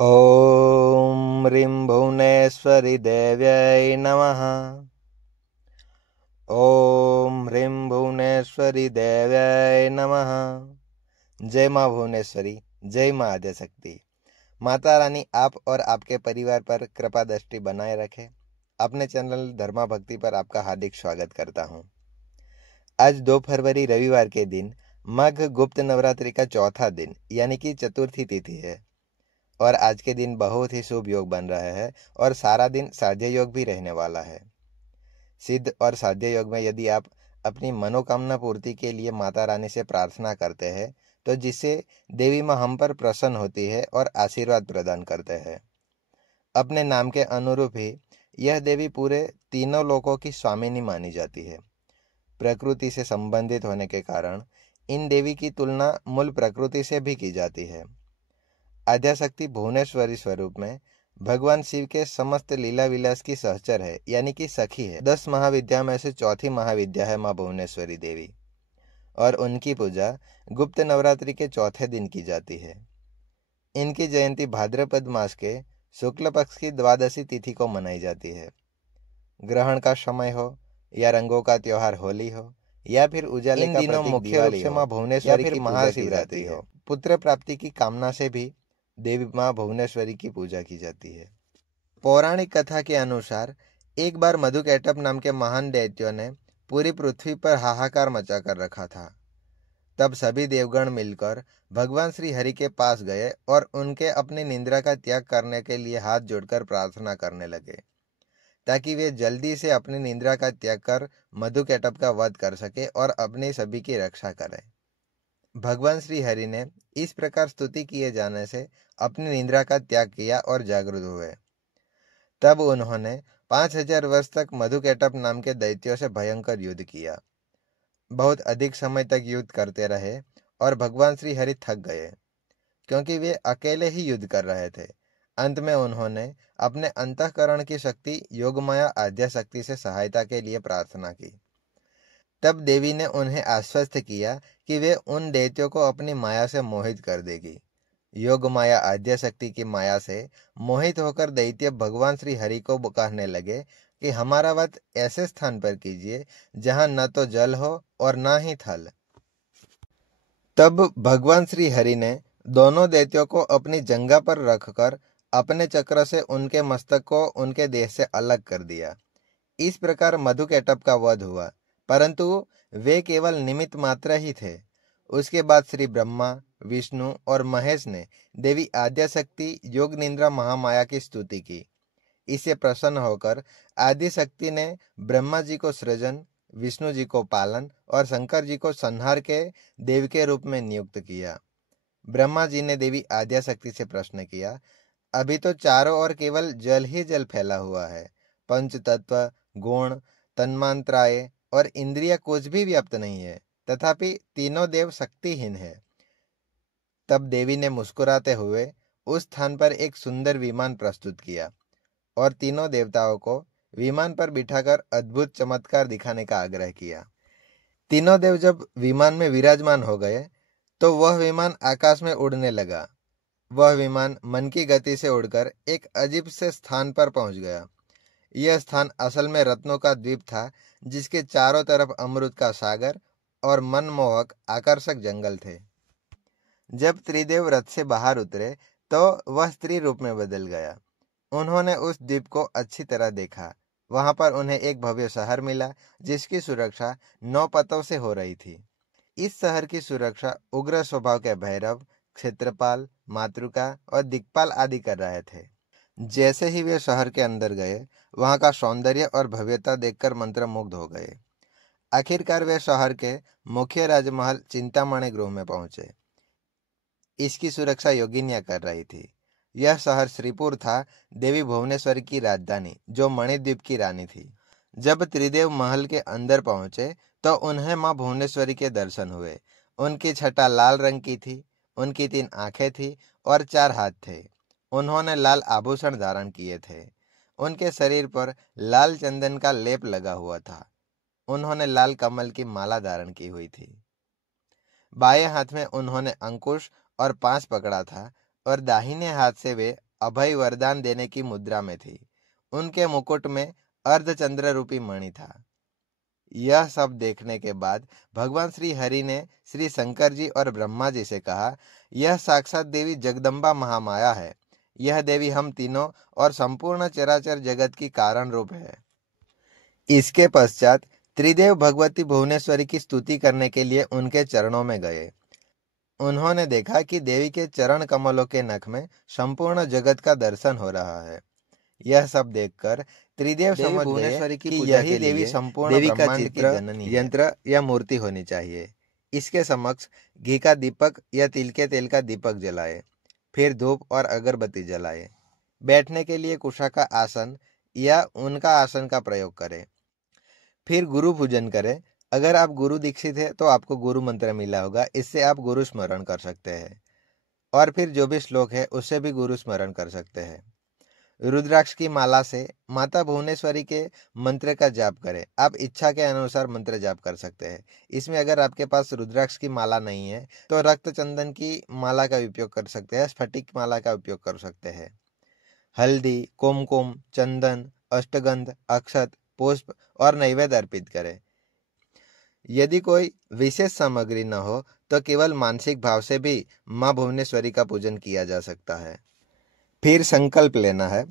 ॐ ह्रीं भुवनेश्वरी देव्यै नमः। ॐ ह्रीं भुवनेश्वरी देव्यै नमः। जय माँ भुवनेश्वरी, जय माँ आद्यशक्ति। माता रानी आप और आपके परिवार पर कृपा दृष्टि बनाए रखे। अपने चैनल धर्मा भक्ति पर आपका हार्दिक स्वागत करता हूँ। आज 2 फरवरी रविवार के दिन माघ गुप्त नवरात्रि का चौथा दिन यानी कि चतुर्थी तिथि है और आज के दिन बहुत ही शुभ योग बन रहा है और सारा दिन साध्य योग भी रहने वाला है। सिद्ध और साध्य योग में यदि आप अपनी मनोकामना पूर्ति के लिए माता रानी से प्रार्थना करते हैं तो जिससे देवी माँ हम पर प्रसन्न होती है और आशीर्वाद प्रदान करते हैं। अपने नाम के अनुरूप ही यह देवी पूरे तीनों लोकों की स्वामिनी मानी जाती है। प्रकृति से संबंधित होने के कारण इन देवी की तुलना मूल प्रकृति से भी की जाती है। आद्याशक्ति भुवनेश्वरी स्वरूप में भगवान शिव के समस्त लीला विलास की सहचर है यानी कि सखी है। 10 महाविद्या में से चौथी महाविद्या है माँ भुवनेश्वरी देवी और उनकी पूजा गुप्त नवरात्रि के चौथे दिन की जाती है। इनकी जयंती भाद्रपद मास के शुक्ल पक्ष की द्वादशी तिथि को मनाई जाती है। ग्रहण का समय हो या रंगों का त्योहार होली हो या फिर उजाले का प्रतीक मुख्य रूप से माँ भुवनेश्वरी की महाशिवरात्रि हो। पुत्र प्राप्ति की कामना से भी देवी माँ भुवनेश्वरी की पूजा की जाती है। पौराणिक कथा के अनुसार एक बार मधुकैटभ नाम के महान दैत्यों ने पूरी पृथ्वी पर हाहाकार मचा कर रखा था। तब सभी देवगण मिलकर भगवान श्री हरि के पास गए और उनके अपनी निंद्रा का त्याग करने के लिए हाथ जोड़कर प्रार्थना करने लगे ताकि वे जल्दी से अपनी निंद्रा का त्याग कर मधुकैटभ का वध कर सके और अपनी सभी की रक्षा करें। भगवान श्री हरि ने इस प्रकार स्तुति किए जाने से अपनी निंद्रा का त्याग किया और जागृत हुए। तब उन्होंने 5000 वर्ष तक मधुकैटभ नाम के दैत्यों से भयंकर युद्ध किया। बहुत अधिक समय तक युद्ध करते रहे और भगवान श्री हरि थक गए क्योंकि वे अकेले ही युद्ध कर रहे थे। अंत में उन्होंने अपने अंतःकरण की शक्ति योगमाया आद्याशक्ति से सहायता के लिए प्रार्थना की। तब देवी ने उन्हें आश्वस्त किया कि वे उन दैत्यों को अपनी माया से मोहित कर देगी। योग माया आद्याशक्ति की माया से मोहित होकर दैत्य भगवान श्री हरि को कहने लगे कि हमारा वध ऐसे स्थान पर कीजिए जहां न तो जल हो और न ही थल। तब भगवान श्री हरि ने दोनों दैत्यों को अपनी जंघा पर रखकर अपने चक्र से उनके मस्तक को उनके देह से अलग कर दिया। इस प्रकार मधुकैटभ का वध हुआ, परंतु वे केवल निमित्त मात्र ही थे। उसके बाद श्री ब्रह्मा, विष्णु और महेश ने देवी आद्याशक्ति योग निंद्रा महामाया की स्तुति की। इससे प्रसन्न होकर आदिशक्ति ने ब्रह्मा जी को सृजन, विष्णु जी को पालन और शंकर जी को संहार के देव के रूप में नियुक्त किया। ब्रह्मा जी ने देवी आद्याशक्ति से प्रश्न किया, अभी तो चारों ओर केवल जल ही जल फैला हुआ है, पंच तत्व, गुण, तन्मांत्राए और इंद्रिय कुछ भी व्याप्त नहीं है, तथापि तीनों देव शक्तिहीन है। तब देवी ने मुस्कुराते हुए उस स्थान पर एक सुंदर विमान प्रस्तुत किया और तीनों देवताओं को विमान पर बिठाकर अद्भुत चमत्कार दिखाने का आग्रह किया। तीनों देव जब विमान में विराजमान हो गए तो वह विमान आकाश में उड़ने लगा। वह विमान मन की गति से उड़कर एक अजीब से स्थान पर पहुंच गया। यह स्थान असल में रत्नों का द्वीप था, जिसके चारों तरफ अमृत का सागर और मनमोहक आकर्षक जंगल थे। जब त्रिदेव रथ से बाहर उतरे तो वह स्त्री रूप में बदल गया। उन्होंने उस द्वीप को अच्छी तरह देखा। वहां पर उन्हें एक भव्य शहर मिला जिसकी सुरक्षा 9 पतों से हो रही थी। इस शहर की सुरक्षा उग्र स्वभाव के भैरव, क्षेत्रपाल, मातृका और दिक्पाल आदि कर रहे थे। जैसे ही वे शहर के अंदर गए, वहां का सौंदर्य और भव्यता देखकर मंत्रमुग्ध हो गए। आखिरकार वे शहर के मुख्य राजमहल चिंतामणि गृह में पहुंचे। इसकी सुरक्षा योगिनियां कर रही थी। यह शहर श्रीपुर था, देवी भुवनेश्वरी की राजधानी, जो मणिद्वीप की रानी थी। जब त्रिदेव महल के अंदर पहुंचे तो उन्हें मां भुवनेश्वरी के दर्शन हुए। उनकी छटा लाल रंग की थी, उनकी 3 आंखें थी और 4 हाथ थे। उन्होंने लाल आभूषण धारण किए थे। उनके शरीर पर लाल चंदन का लेप लगा हुआ था। उन्होंने लाल कमल की माला धारण की हुई थी। बाएं हाथ में उन्होंने अंकुश और 5 पकड़ा था और दाहिने हाथ से वे अभय वरदान देने की मुद्रा में थी। उनके मुकुट में अर्धचंद्र रूपी मणि था। यह सब देखने के बाद भगवान श्री हरि ने श्री शंकर जी और ब्रह्मा जी से कहा, यह साक्षात देवी जगदम्बा महामाया है। यह देवी हम तीनों और संपूर्ण चराचर जगत की कारण रूप है। इसके पश्चात त्रिदेव भगवती भुवनेश्वरी की स्तुति करने के लिए उनके चरणों में गए। उन्होंने देखा कि देवी के चरण कमलों के नख में संपूर्ण जगत का दर्शन हो रहा है। यह सब देखकर त्रिदेव समझ गए कि यही देवी संपूर्ण ब्रह्मांड की जननी यंत्र या मूर्ति होनी चाहिए। इसके समक्ष घी का दीपक या तिल के तेल का दीपक जलाए, फिर धूप और अगरबत्ती जलाए। बैठने के लिए कुशा का आसन या उनका आसन का प्रयोग करें। फिर गुरु पूजन करें। अगर आप गुरु दीक्षित है तो आपको गुरु मंत्र मिला होगा, इससे आप गुरु स्मरण कर सकते हैं। और फिर जो भी श्लोक है उससे भी गुरु स्मरण कर सकते हैं। रुद्राक्ष की माला से माता भुवनेश्वरी के मंत्र का जाप करें। आप इच्छा के अनुसार मंत्र जाप कर सकते हैं। इसमें अगर आपके पास रुद्राक्ष की माला नहीं है तो रक्त चंदन की माला का उपयोग कर सकते हैं, स्फटिक माला का उपयोग कर सकते हैं। हल्दी, कुमकुम, चंदन, अष्टगंध, अक्षत, पुष्प और नैवेद्य अर्पित करें। यदि कोई विशेष सामग्री न हो तो केवल मानसिक भाव से भी माँ भुवनेश्वरी का पूजन किया जा सकता है। फिर संकल्प लेना है।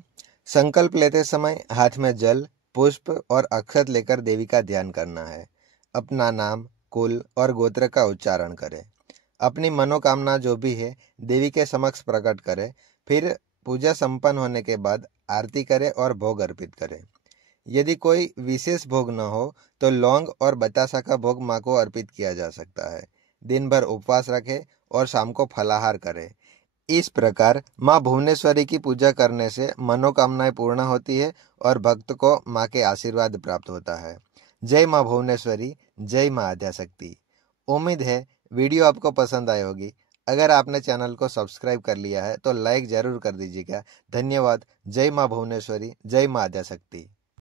संकल्प लेते समय हाथ में जल, पुष्प और अक्षत लेकर देवी का ध्यान करना है। अपना नाम, कुल और गोत्र का उच्चारण करें। अपनी मनोकामना जो भी है देवी के समक्ष प्रकट करें। फिर पूजा संपन्न होने के बाद आरती करें और भोग अर्पित करें। यदि कोई विशेष भोग न हो तो लौंग और बतासा का भोग माँ को अर्पित किया जा सकता है। दिन भर उपवास रखें और शाम को फलाहार करें। इस प्रकार माँ भुवनेश्वरी की पूजा करने से मनोकामनाएं पूर्ण होती है और भक्त को माँ के आशीर्वाद प्राप्त होता है। जय माँ भुवनेश्वरी, जय माँ आद्याशक्ति। उम्मीद है वीडियो आपको पसंद आई होगी। अगर आपने चैनल को सब्सक्राइब कर लिया है तो लाइक जरूर कर दीजिएगा। धन्यवाद। जय माँ भुवनेश्वरी, जय माँ आद्याशक्ति।